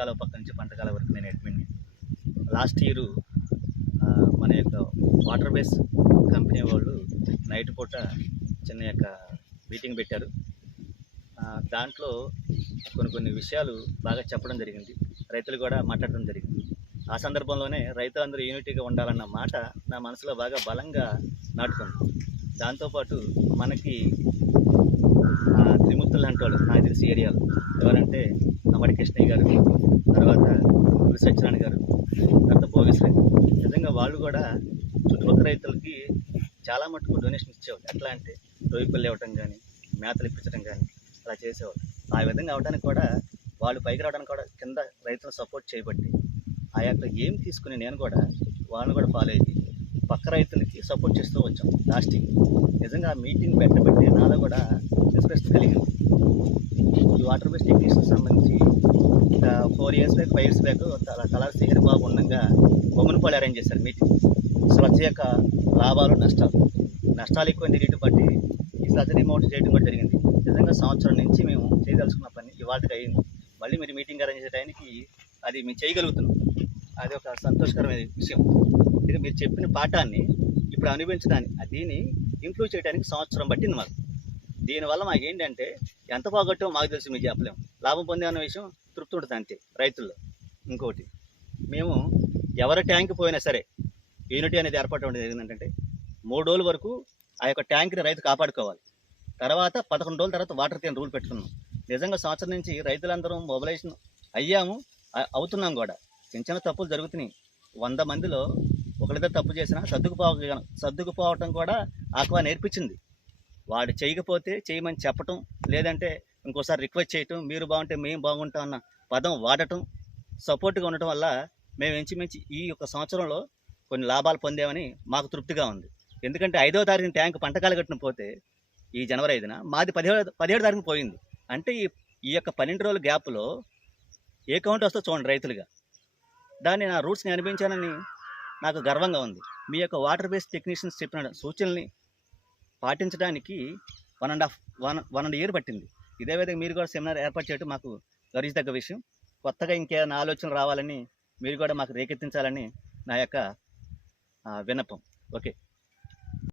కాలువ పక్క నుంచి పంట కాలువ వరకు నేను అడ్మిన్ని. లాస్ట్ ఇయర్ మన యొక్క వాటర్ బేస్ కంపెనీ వాళ్ళు నైట్ పూట చిన్న యొక్క మీటింగ్ పెట్టారు. దాంట్లో కొన్ని విషయాలు బాగా చెప్పడం జరిగింది. రైతులు కూడా మాట్లాడడం జరిగింది. ఆ సందర్భంలోనే రైతులందరూ యూనిటీగా ఉండాలన్న మాట నా మనసులో బాగా బలంగా నాటుకుంది. దాంతోపాటు మనకి త్రిమూర్తులు లాంటి వాళ్ళు నాకు తెలిసి ఏరియాలో ఎవరంటే అమ్మడి కృష్ణయ్య గారు, తర్వాత గురి సత్యనారాయణ గారు, తర్వాత భోగేశ్వరి. నిజంగా వాళ్ళు కూడా చుట్టుపక్కల రైతులకి చాలా మటుకు డొనేషన్ ఇచ్చేవాళ్ళు. ఎట్లా అంటే రొయ్యపల్లి ఇవ్వటం కానీ, మేతలు ఇప్పించడం కానీ అలా చేసేవాళ్ళు. ఆ విధంగా అవడానికి కూడా వాళ్ళు పైకి రావడానికి కూడా కింద రైతులను సపోర్ట్ చేయబట్టి ఆ యొక్క ఏం తీసుకుని నేను కూడా వాళ్ళని కూడా ఫాలో అయ్యి పక్క రైతులకి సపోర్ట్ చేస్తూ వచ్చాం. లాస్ట్కి నిజంగా మీటింగ్ పెట్టబెట్టి నాలో కూడా ఇన్స్పిరేషన్ కలిగింది. ఈ వాటర్ బేస్ టెక్నీషియన్ సంబంధించి 4 years బ్యాక్ 5 years బ్యాక్ తలారి శ్రీహరి బాబు ఉండగా బొమ్మనపాళ్ళు అరేంజ్ చేశారు మీటింగ్. స్లడ్జ్ యొక్క లాభాలు నష్టాలు ఎక్కువ తిరిగి బట్టి ఈ స్లడ్జ్ రిమోట్ చేయడం కూడా జరిగింది. నిజంగా సంవత్సరం నుంచి మేము చేయదలుచుకున్న పని ఇవాళకి అయింది. మళ్ళీ మీరు మీటింగ్ అరేంజ్ చేసే టైంకి అది మేము చేయగలుగుతున్నాం. అది ఒక సంతోషకరమైన విషయం. ఇక మీరు చెప్పిన పాఠాన్ని ఇప్పుడు అనుభవించడానికి దీన్ని ఇంప్రూవ్ చేయడానికి సంవత్సరం పట్టింది మాకు. దీనివల్ల మాకు ఏంటంటే ఎంత పోగొట్టో మాకు తెలుసు, మీకు చెప్పలేము. లాభం పొందే అన్న విషయం తృప్తి ఉంటుంది అంతే రైతుల్లో. ఇంకోటి, మేము ఎవరి ట్యాంక్ పోయినా సరే యూనిటీ అనేది ఏర్పడటం జరిగిందంటే 3 రోజుల వరకు ఆ యొక్క ట్యాంక్ని రైతు కాపాడుకోవాలి. తర్వాత 11 రోజుల తర్వాత వాటర్ తీయని రూల్ పెట్టుకున్నాం. నిజంగా సంవత్సరం నుంచి రైతులందరం మొబిలైజేషన్ అయ్యాము, అవుతున్నాం కూడా. చిన్న తప్పులు జరుగుతున్నాయి. 100 మందిలో ఒకరిద్దరు తప్పు చేసినా సర్దుకుపోవటం కూడా ఆక్వా నేర్పించింది. వాడు చేయకపోతే చేయమని చెప్పటం, లేదంటే ఇంకోసారి రిక్వెస్ట్ చేయటం, మీరు బాగుంటే మేము బాగుంటాం అన్న పదం వాడటం, సపోర్ట్గా ఉండటం వల్ల మేము ఇంచుమించి ఈ యొక్క సంవత్సరంలో కొన్ని లాభాలు పొందామని మాకు తృప్తిగా ఉంది. ఎందుకంటే 5వ తారీఖున ట్యాంక్ పంటకాలు కట్టిన పోతే ఈ జనవరి 5న మాది 17వ తారీఖున పోయింది. అంటే ఈ యొక్క 12 రోజుల గ్యాప్లో ఏ కౌంట్ వస్తుందో చూడండి రైతులుగా. దాన్ని నా రూట్స్ని అనిపించానని నాకు గర్వంగా ఉంది. మీ యొక్క వాటర్ బేస్ టెక్నీషియన్స్ చెప్పిన సూచనల్ని పాటించడానికి 1.5 year పట్టింది. ఇదే విధంగా మీరు కూడా సెమినార్ ఏర్పాటు చేయడం మాకు గర్వించదగ్గ విషయం. కొత్తగా ఇంకేమైనా ఆలోచనలు రావాలని మీరు కూడా మాకు రేకెత్తించాలని నా యొక్క విన్నపం. ఓకే.